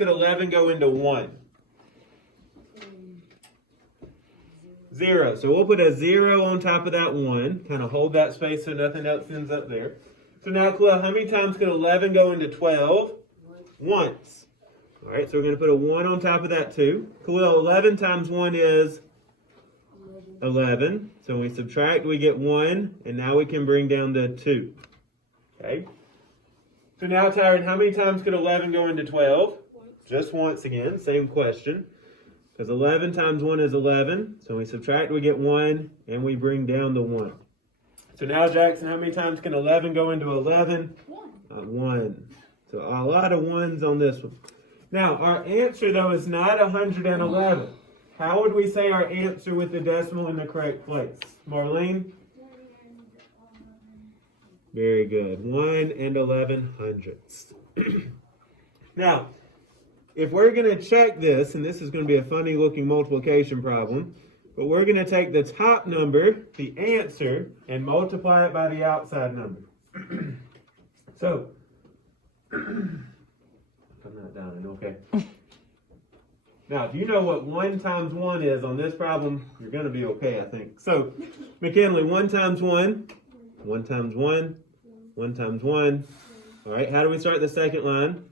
could 11 go into 1? 0. So we'll put a 0 on top of that 1. Kind of hold that space so nothing else ends up there. So now, Khalil, how many times could 11 go into 12? Once. All right, so we're going to put a 1 on top of that 2. Khalil, 11 times 1 is 11. So when we subtract, we get 1. And now we can bring down the 2. Okay. So now, Tyron, how many times could 11 go into 12? Just once again, same question. Because 11 times 1 is 11. So we subtract, we get 1, and we bring down the 1. So now, Jackson, how many times can 11 go into 11? 1. So a lot of 1s on this one. Now, our answer, though, is not 111. How would we say our answer with the decimal in the correct place? Marlene? Very good. 1 and 11 hundredths. Now, if we're going to check this, and this is going to be a funny looking multiplication problem, but we're going to take the top number, the answer, and multiply it by the outside number. So, I'm not downing, okay. Now, if you know what 1 times 1 is on this problem, you're going to be okay, I think. So, McKinley, 1 times 1, 1 times 1, 1 times 1. All right, how do we start the second line?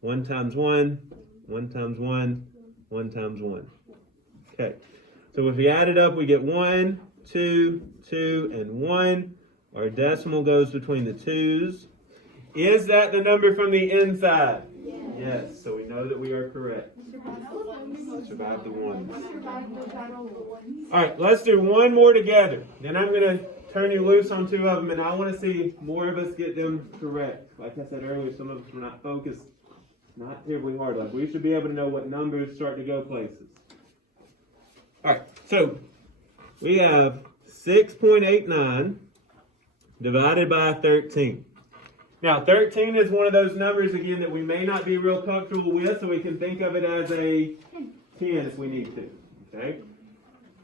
1 times 1, 1 times 1, 1 times 1. Okay, so if we add it up, we get 1, 2, 2, and 1. Our decimal goes between the 2's. Is that the number from the inside? Yes, so we know that we are correct. Survive the 1s. All right, let's do one more together. Then I'm going to turn you loose on 2 of them, and I want to see more of us get them correct. Like I said earlier, some of us were not focused. Not terribly hard. Like we should be able to know what numbers start to go places. All right, so we have 6.89 divided by 13. Now, 13 is one of those numbers, again, that we may not be real comfortable with, so we can think of it as a 10 if we need to. Okay?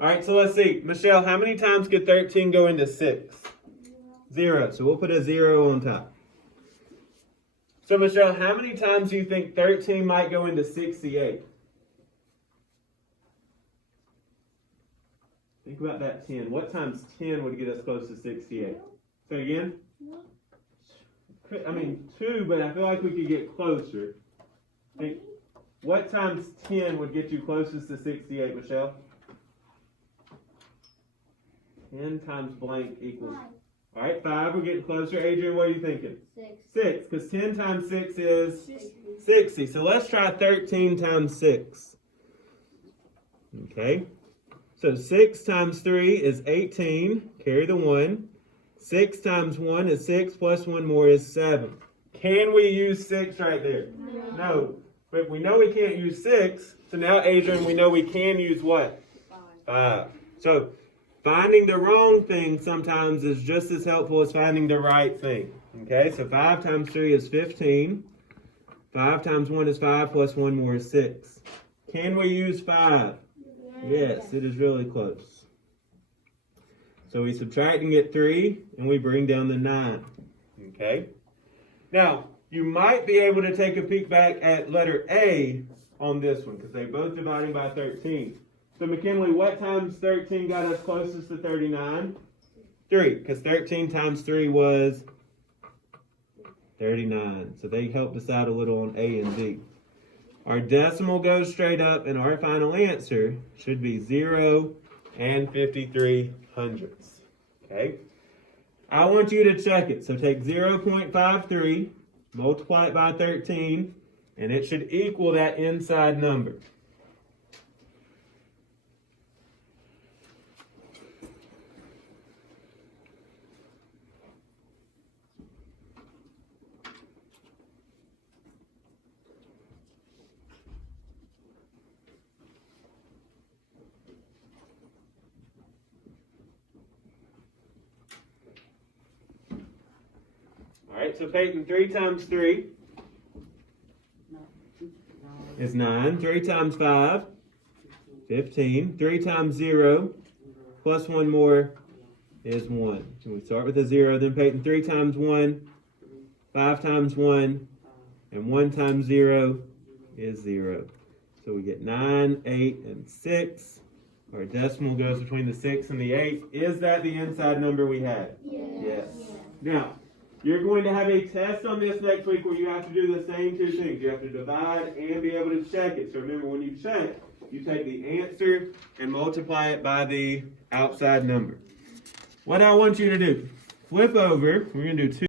All right, so let's see. Michelle, how many times could 13 go into 6? 0. So we'll put a 0 on top. So, Michelle, how many times do you think 13 might go into 68? Think about that 10. What times 10 would get us close to 68? Say again? I mean, 2, but I feel like we could get closer. Think, what times 10 would get you closest to 68, Michelle? 10 times blank equals... All right, 5, we're getting closer. Adrian, what are you thinking? 6, because 10 times 6 is 60. So let's try 13 times 6. Okay, so 6 times 3 is 18. Carry the 1. 6 times 1 is 6, plus 1 more is 7. Can we use 6 right there? No. But we know we can't use 6. So now, Adrian, we know we can use what? 5. So finding the wrong thing sometimes is just as helpful as finding the right thing. Okay, so 5 times 3 is 15. 5 times 1 is 5, plus 1 more is 6. Can we use 5? Yes, it is really close. So we subtract and get 3, and we bring down the 9. Okay? Now, you might be able to take a peek back at letter A on this one, because they're both dividing by 13. So, McKinley, what times 13 got us closest to 39? 3, because 13 times 3 was 39. So they helped us out a little on A and B. Our decimal goes straight up, and our final answer should be 0 and 53 hundredths. Okay? I want you to check it. So take 0.53, multiply it by 13, and it should equal that inside number. All right, so Peyton, 3 times 3 is 9. 3 times 5, 15. 3 times 0, plus 1 more is 1. So we start with a 0. Then Peyton, 3 times 1, 5 times 1, and 1 times 0 is 0. So we get 9, 8, and 6. Our decimal goes between the 6 and the 8. Is that the inside number we had? Yes. Now, you're going to have a test on this next week where you have to do the same two things. You have to divide and be able to check it. So remember, when you check, you take the answer and multiply it by the outside number. What I want you to do, flip over. We're going to do 2.